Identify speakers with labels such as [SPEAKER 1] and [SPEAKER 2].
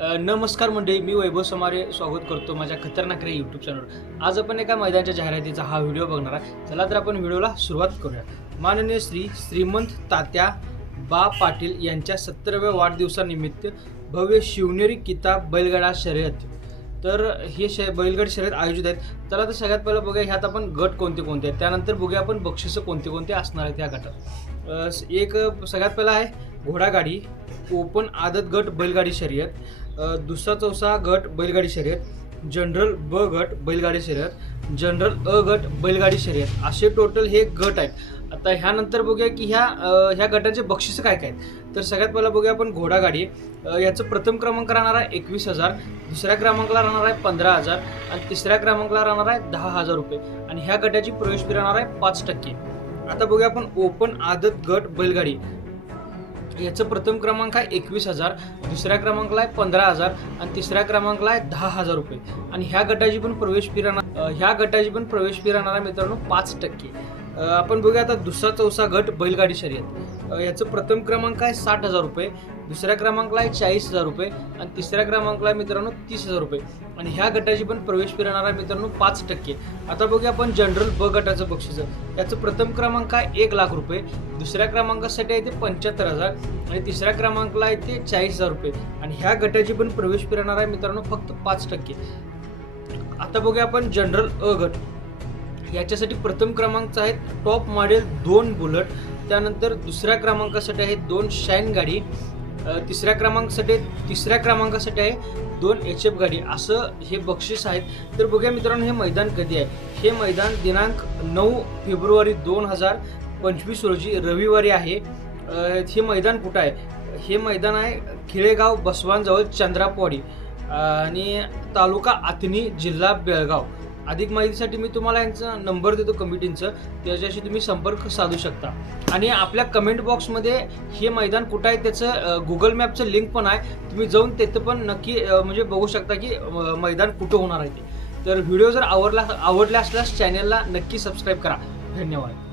[SPEAKER 1] नमस्कार मंडळी मी वैभव समारे स्वागत करतो माझ्या खतरनाक रे यूट्यूब चॅनलवर आज आपण एका मैदानाच्या जाहिरातीचा हा व्हिडिओ बघणार आहे चला तर आपण व्हिडिओला सुरुवात करूया. माननीय श्री श्रीमंत तात्या बा पाटील यांच्या सत्तराव्या वाढदिवसानिमित्त भव्य शिवनेरी किताब बैलगाडा शर्यत. तर हे श बैलगड शर्यत आयोजित आहेत. चला तर सगळ्यात पहिलं बघूया ह्यात आपण गट कोणते कोणते आहेत? त्यानंतर बघूया आपण बक्षिसं कोणते कोणते असणार आहेत या गटात. एक सगळ्यात पहिला आहे घोडागाडी ओपन आदत गट बैलगाडी शर्यत. दुसरा चौसा गट बैलगाडी शर्यत जनरल ब गट बैलगाडी शर्यत जनरल अ गट बैलगाडी शर्यत असे टोटल हे गट आहेत. आता ह्यानंतर बघूया की ह्या ह्या गटाचे बक्षिसं काय काय आहेत. तर सगळ्यात पहिला बघूया आपण घोडागाडी याचं प्रथम क्रमांक राहणार आहे एकवीस हजार दुसऱ्या क्रमांकाला राहणार आहे पंधरा हजार आणि तिसऱ्या क्रमांकाला राहणार आहे दहा हजार रुपये. आणि ह्या गटाची प्रवेश फी राहणार आहे पाच टक्के. आता बघूया आपण ओपन आदत गट बैलगाडी. याचं प्रथम क्रमांक आहे एकवीस हजार दुसऱ्या क्रमांकाला आहे पंधरा हजार आणि तिसऱ्या क्रमांकाला आहे दहा हजार रुपये. आणि ह्या गटाची पण प्रवेश फी राहणार ह्या गटाची पण प्रवेश फी राहणार आहे मित्रांनो पाच टक्के. आपण बघूया आता दुसरा चौसा गट बैलगाडी शर्यत. याचं प्रथम क्रमांक आहे साठ हजार रुपये. दुसऱ्या क्रमांकला आहे चाळीस हजार रुपये. आणि तिसऱ्या क्रमांकला आहे मित्रांनो तीस हजार रुपये. आणि ह्या गटाची पण प्रवेश फिरणार आहे मित्रांनो पाच टक्के. आता बघूया आपण जनरल ब गटाचं बक्षीस. याचं प्रथम क्रमांक आहे एक लाख रुपये. दुसऱ्या क्रमांकासाठी आहे ते पंच्याहत्तर हजार. आणि तिसऱ्या क्रमांकला आहे ते चाळीस हजार रुपये. आणि ह्या गटाची पण प्रवेश फिरणार आहे मित्रांनो फक्त पाच टक्के. आता बघूया आपण जनरल अ गट. याच्यासाठी प्रथम क्रमांकचा आहे टॉप मॉडेल दोन बुलट. त्यानंतर दुसऱ्या क्रमांकासाठी आहे दोन शाईन गाडी. तिसऱ्या क्रमांकासाठी तिसऱ्या क्रमांकासाठी आहे दोन एच एफ गाडी. असं हे बक्षीस आहेत. तर बघूया मित्रांनो हे मैदान कधी आहे? हे मैदान दिनांक नऊ फेब्रुवारी दोन हजार पंचवीस रोजी रविवारी आहे. हे मैदान कुठं आहे? हे मैदान आहे खिळेगाव बसवांजवळ चंद्रापवाडी आणि तालुका आतनी जिल्हा बेळगाव. अधिक माहितीसाठी मी तुम्हाला यांचा नंबर देतो कमिटींचं. त्याच्याशी तुम्ही संपर्क साधू शकता. आणि आपल्या कमेंट बॉक्समध्ये हे मैदान कुठं आहे त्याचं गुगल मॅपचं लिंक पण आहे. तुम्ही जाऊन तिथं पण नक्की म्हणजे बघू शकता की मैदान कुठं होणार आहे ते. तर व्हिडिओ जर आवडला आवडला असल्यास चॅनलला नक्की सबस्क्राईब करा. धन्यवाद.